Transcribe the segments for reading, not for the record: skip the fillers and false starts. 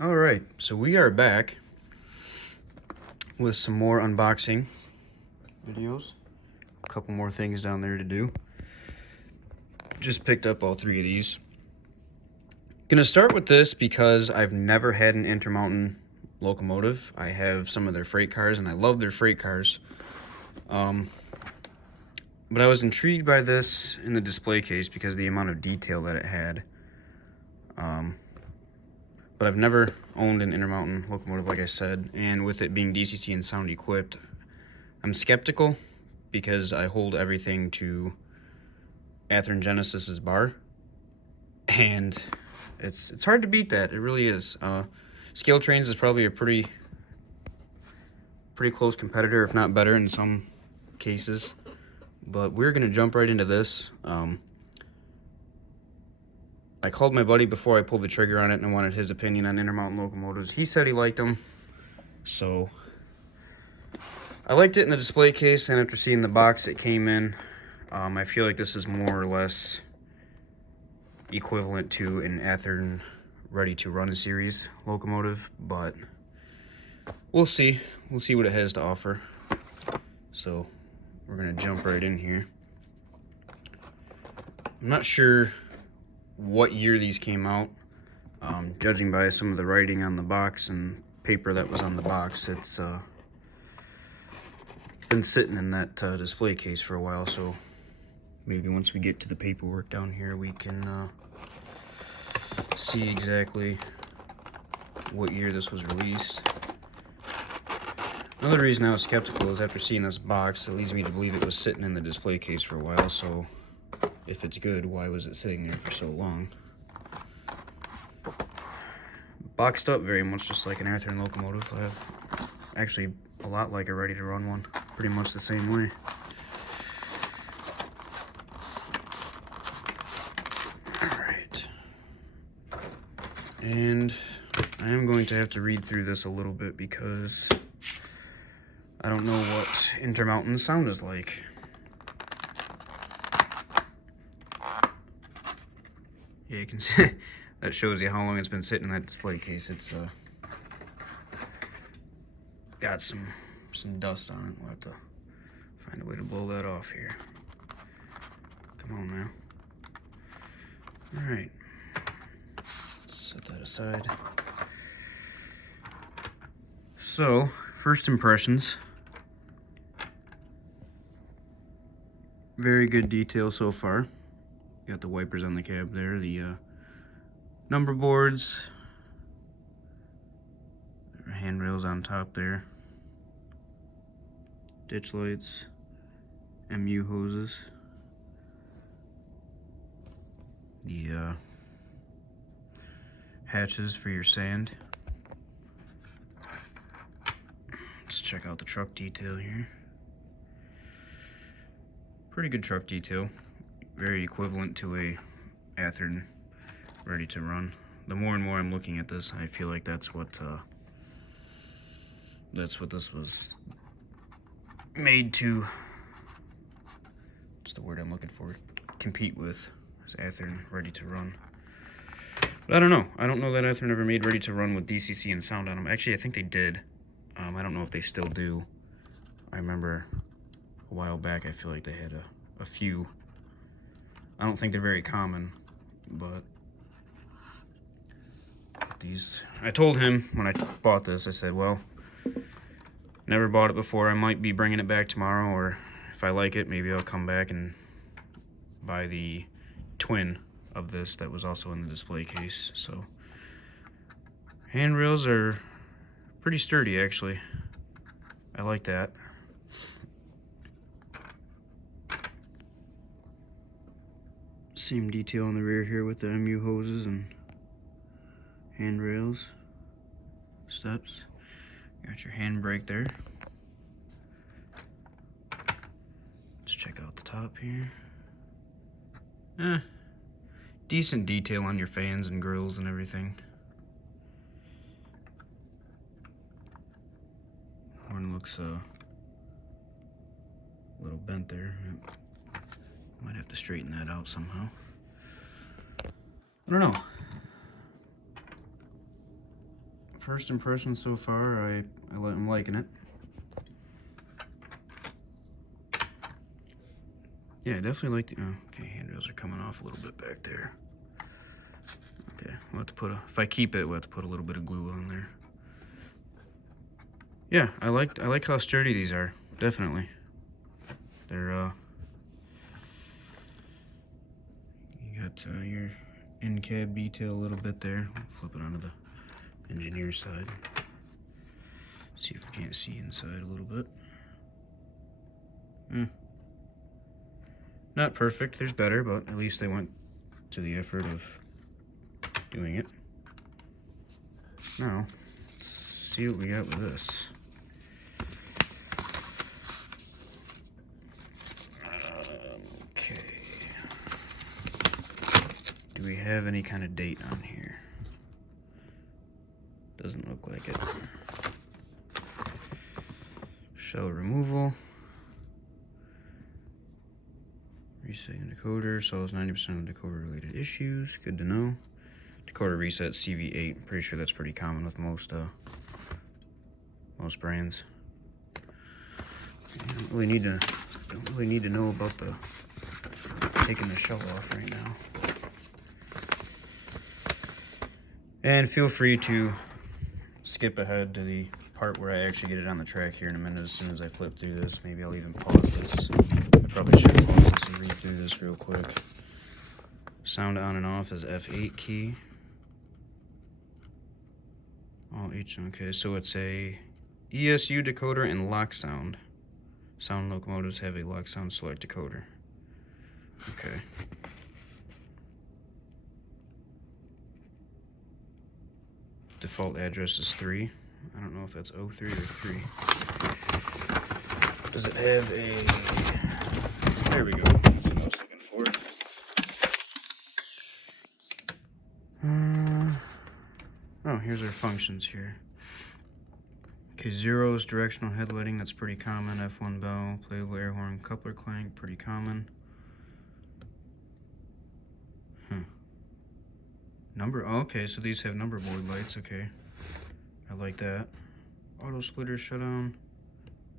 All right, so we are back with some more unboxing videos. A couple more things down there to do. Just picked up all three of these. Gonna start with this because I've never had an Intermountain locomotive. I have some of their freight cars and I love their freight cars. But I was intrigued by this in the display case because of the amount of detail that it had. But I've never owned an Intermountain locomotive, like I said, and with it being DCC and sound equipped, I'm skeptical because I hold everything to Athearn Genesis's bar, and it's hard to beat that. It really is. Scale Trains is probably a pretty close competitor, if not better in some cases. But we're gonna jump right into this. I called my buddy before I pulled the trigger on it and I wanted his opinion on Intermountain locomotives. He said he liked them, so I liked it in the display case, and after seeing the box it came in, I feel like this is more or less equivalent to an Athearn Ready to Run series locomotive, but we'll see. We'll see what it has to offer. So we're gonna jump right in here. I'm not sure what year these came out. Judging by some of the writing on the box and paper that was on the box, it's been sitting in that display case for a while, so maybe once we get to the paperwork down here we can see exactly what year this was released. Another reason I was skeptical is after seeing this box, it leads me to believe it was sitting in the display case for a while, so if it's good, why was it sitting there for so long? Boxed up very much just like an Athearn locomotive. Actually, a lot like a Ready to Run one. Pretty much the same way. Alright. And I am going to have to read through this a little bit because I don't know what Intermountain sound is like. Yeah, you can see that shows you how long it's been sitting in that display case. It's got some dust on it. We'll have to find a way to blow that off here. Come on now. All right, set that aside. So, first impressions. Very good detail so far. Got the wipers on the cab there, the number boards, handrails on top there, ditch lights, MU hoses, the hatches for your sand. Let's check out the truck detail here. Pretty good truck detail. Very equivalent to a Athearn Ready to Run. The more and more I'm looking at this, I feel like that's what this was made to. What's the word I'm looking for? Compete with. Is Athearn Ready to Run. But I don't know. I don't know that Athearn ever made Ready to Run with DCC and sound on them. Actually, I think they did. I don't know if they still do. I remember a while back, I feel like they had a few. I don't think they're very common, but these, I told him when I bought this, I said, well, never bought it before. I might be bringing it back tomorrow, or if I like it, maybe I'll come back and buy the twin of this that was also in the display case. So handrails are pretty sturdy, actually. I like that. Same detail on the rear here with the MU hoses and handrails, steps. Got your handbrake there. Let's check out the top here. Decent detail on your fans and grills and everything. Horn looks a little bent there. Might have to straighten that out somehow. I don't know. first impression so far, I'm liking it. Yeah, I definitely like the, oh, okay, handrails are coming off a little bit back there. Okay, we'll have to put if I keep it, we'll have to put a little bit of glue on there. Yeah, I like how sturdy these are, definitely. They're, you got your in-cab detail a little bit there. I'll flip it onto the engineer side. See if we can't see inside a little bit. Not perfect, there's better, but at least they went to the effort of doing it. Now, let's see what we got with this. Okay. Do we have any kind of date on here? Doesn't look like it. Shell removal. Resetting decoder, solves 90% of decoder related issues. Good to know. Decoder reset CV8. Pretty sure that's pretty common with most brands. Don't really need to know about the taking the shell off right now. And feel free to skip ahead to the part where I actually get it on the track here in a minute. As soon as I flip through this, maybe I'll even pause this. I probably should pause this and read through this real quick. Sound on and off is F8 key. All H, okay, so it's a ESU decoder and lock sound. Sound locomotives have a lock sound select decoder. Okay. Default address is 3. I don't know if that's 03 or 3. Does it have a... There we go. That's what I was looking for. Oh, here's our functions here. Okay, 0 is directional headlighting. That's pretty common. F1 bell, playable air horn, coupler clank, pretty common. Number, oh, okay, so these have number board lights, okay. I like that. Auto splitter shutdown,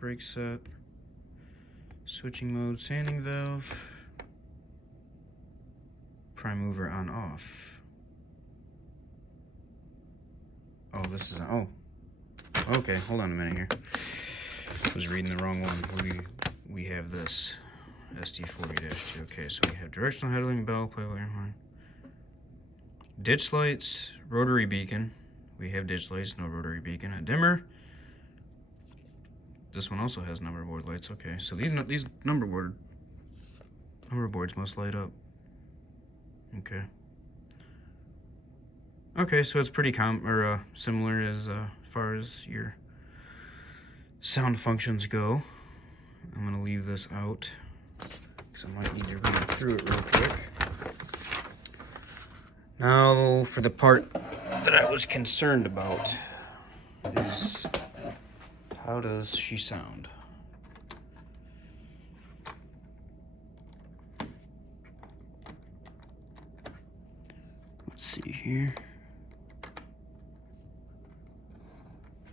brake set, switching mode, sanding valve, prime mover on off. Oh, this is, oh, okay, hold on a minute here. I was reading the wrong one. We have this, SD40-2, okay, so we have directional headlighting, bell, playable air horn. Ditch lights, rotary beacon. We have ditch lights, no rotary beacon. A dimmer. This one also has number board lights. Okay, so these number boards must light up. Okay. Okay, so it's pretty similar as far as your sound functions go. I'm gonna leave this out because I might need to read through it real quick. Now, for the part that I was concerned about is how does she sound? Let's see here.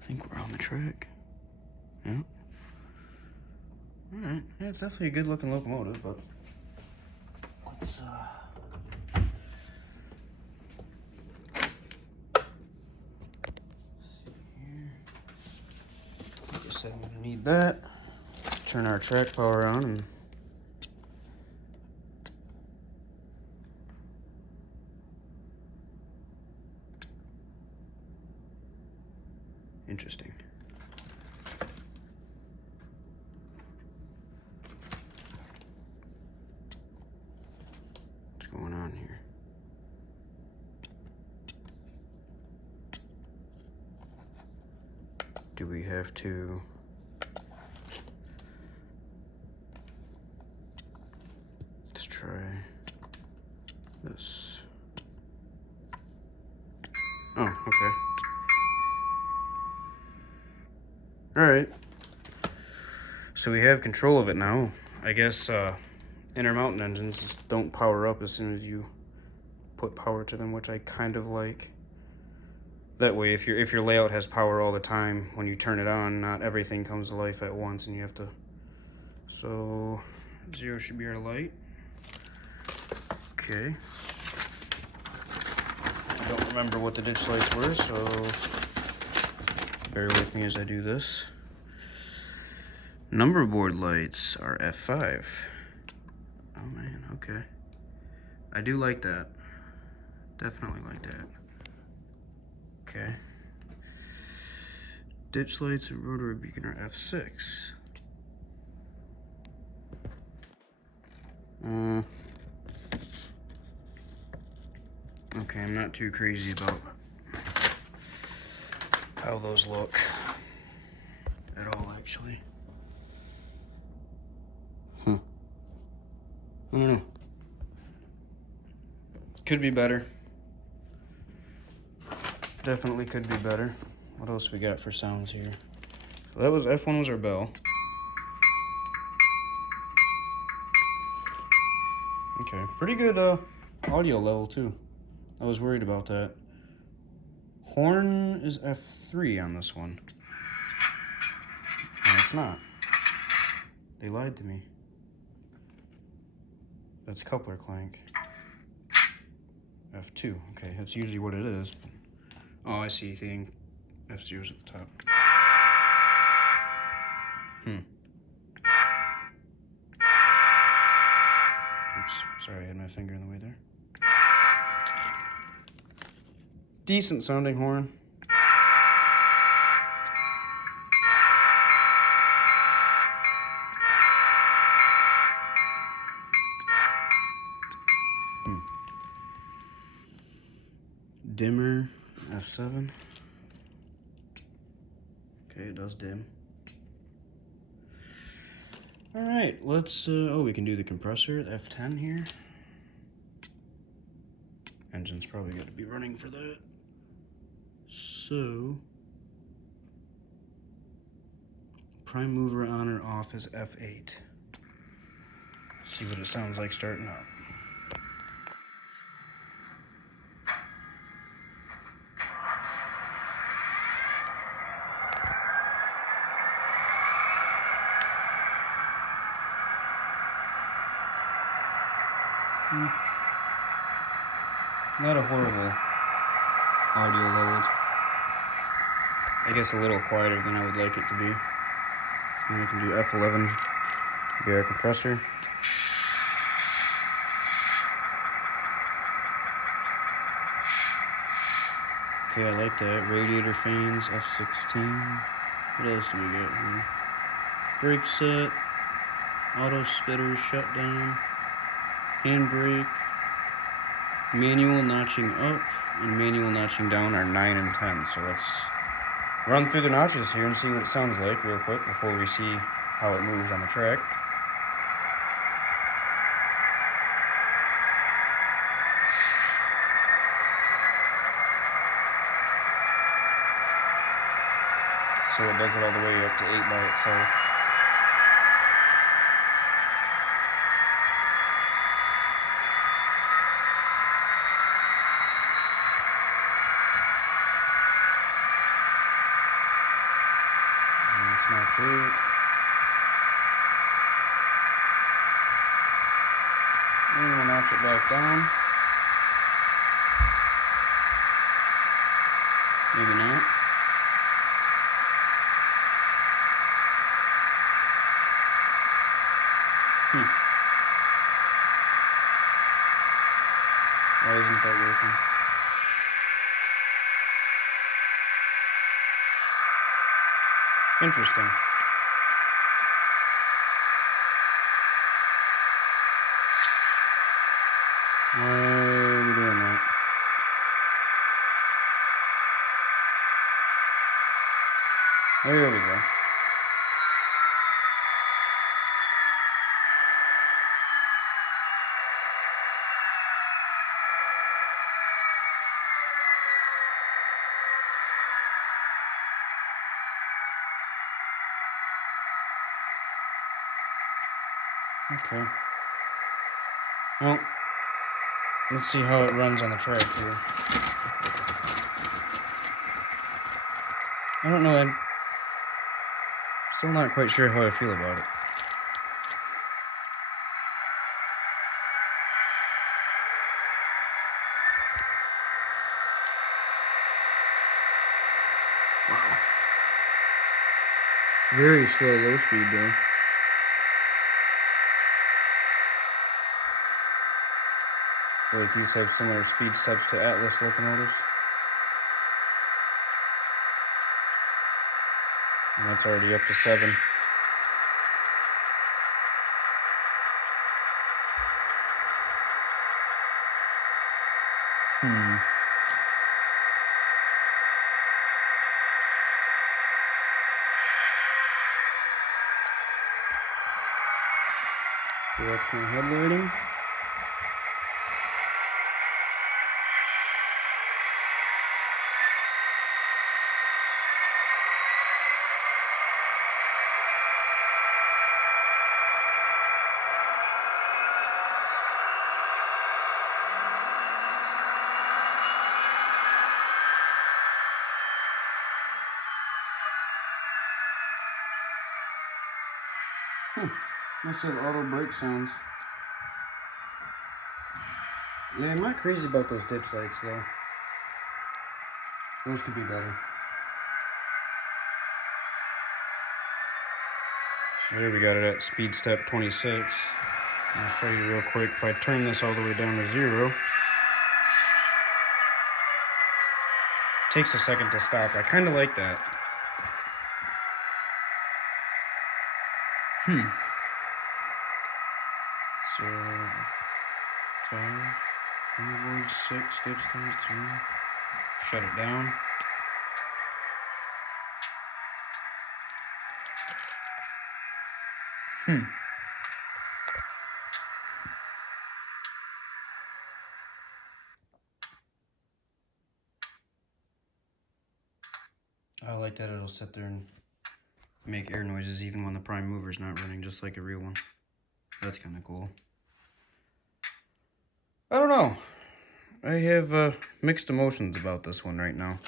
I think we're on the track. Yeah. All right. Yeah, it's definitely a good looking locomotive, but let's I'm going to need that. Turn our track power on and interesting. What's going on here? Do we have to... Let's try this. Oh, okay. Alright. So we have control of it now. I guess Intermountain engines don't power up as soon as you put power to them, which I kind of like. That way, if your layout has power all the time, when you turn it on, not everything comes to life at once, and you have to. So 0 should be our light. Okay. I don't remember what the ditch lights were, so bear with me as I do this. Number board lights are F5. Oh man, okay. I do like that. Definitely like that. Okay. Ditch lights and rotary beacon are F6. Okay, I'm not too crazy about how those look at all, actually. I don't know. Could be better. Definitely could be better. What else we got for sounds here? So that was F1 was our bell. Okay, pretty good audio level too. I was worried about that. Horn is F3 on this one. No, it's not. They lied to me. That's coupler clank. F2. Okay, that's usually what it is. Oh, I see. Thing. F0's at the top. Oops. Sorry, I had my finger in the way there. Decent sounding horn. Dimmer, F7. Okay, it does dim. All right, let's, oh, we can do the compressor, the F10 here. Engine's probably got to be running for that. So, prime mover on or off is F8. See what it sounds like starting up. Not a horrible audio level. I guess a little quieter than I would like it to be. So now we can do F11, be our compressor. Okay, I like that. Radiator fans, F16. What else do we got here? Brake set, auto spitter shutdown, handbrake, manual notching up, and manual notching down are 9 and 10. So let's run through the notches here and see what it sounds like real quick before we see how it moves on the track. So it does it all the way up to 8 by itself. And it's not true. And we'll notch it back down. Maybe not. Why isn't that working? Interesting. Why are we doing that? Oh, there we go. Okay. Well, let's see how it runs on the track here. I don't know. I'm still not quite sure how I feel about it. Wow. Very slow low speed though. I feel like these have similar speed steps to Atlas locomotives. And that's already up to 7. Directional headlighting. Must have auto brake sounds. Yeah, I'm not crazy about those ditch lights though. Those could be better. So here we got it at speed step 26. I'll show you real quick. If I turn this all the way down to 0, takes a second to stop. I kind of like that. So 5, 6, ditch light 3. Shut it down. I like that it'll sit there and make air noises even when the prime mover's not running, just like a real one. That's kind of cool. I don't know. I have mixed emotions about this one right now.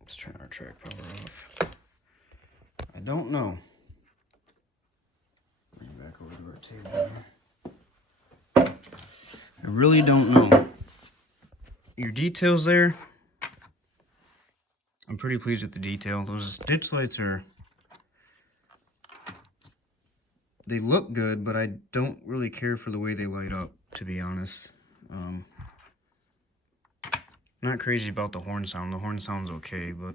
Let's turn our track power off. I don't know. Bring it back over to our table. I really don't know. Your details there, I'm pretty pleased with the detail. Those ditch lights they look good, but I don't really care for the way they light up, to be honest. Not crazy about the horn sound. The horn sound's okay, but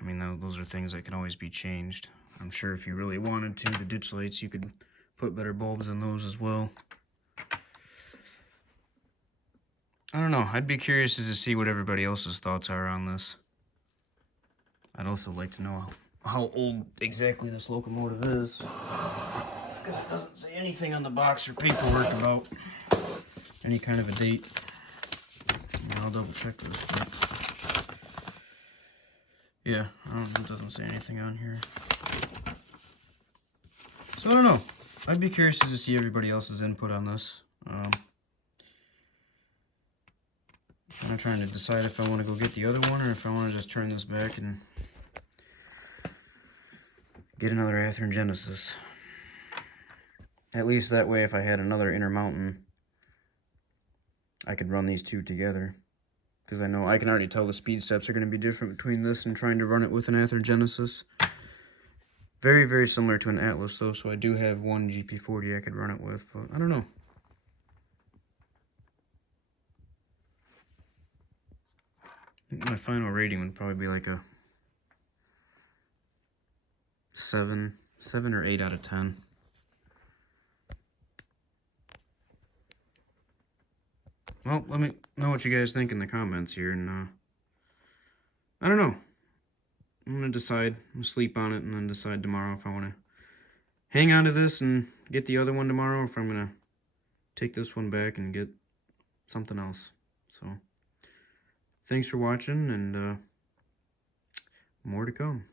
I mean, those are things that can always be changed. I'm sure if you really wanted to, the ditch lights, you could put better bulbs in those as well. I don't know. I'd be curious to see what everybody else's thoughts are on this. I'd also like to know how old exactly this locomotive is, because it doesn't say anything on the box or paperwork about any kind of a date. I'll double check this, but yeah, it doesn't say anything on here. So I don't know. I'd be curious to see everybody else's input on this. I'm trying to decide if I want to go get the other one or if I want to just turn this back and get another Athearn Genesis. At least that way, if I had another Intermountain, I could run these two together. Because I know I can already tell the speed steps are going to be different between this and trying to run it with an Athearn Genesis. Very, very similar to an Atlas though, so I do have one GP40 I could run it with, but I don't know. I think my final rating would probably be like a 7 or 8 out of 10. Well, let me know what you guys think in the comments here, and I don't know. I'm gonna decide. I'm gonna sleep on it and then decide tomorrow if I want to hang on to this and get the other one tomorrow, or if I'm gonna take this one back and get something else. So, thanks for watching, and more to come.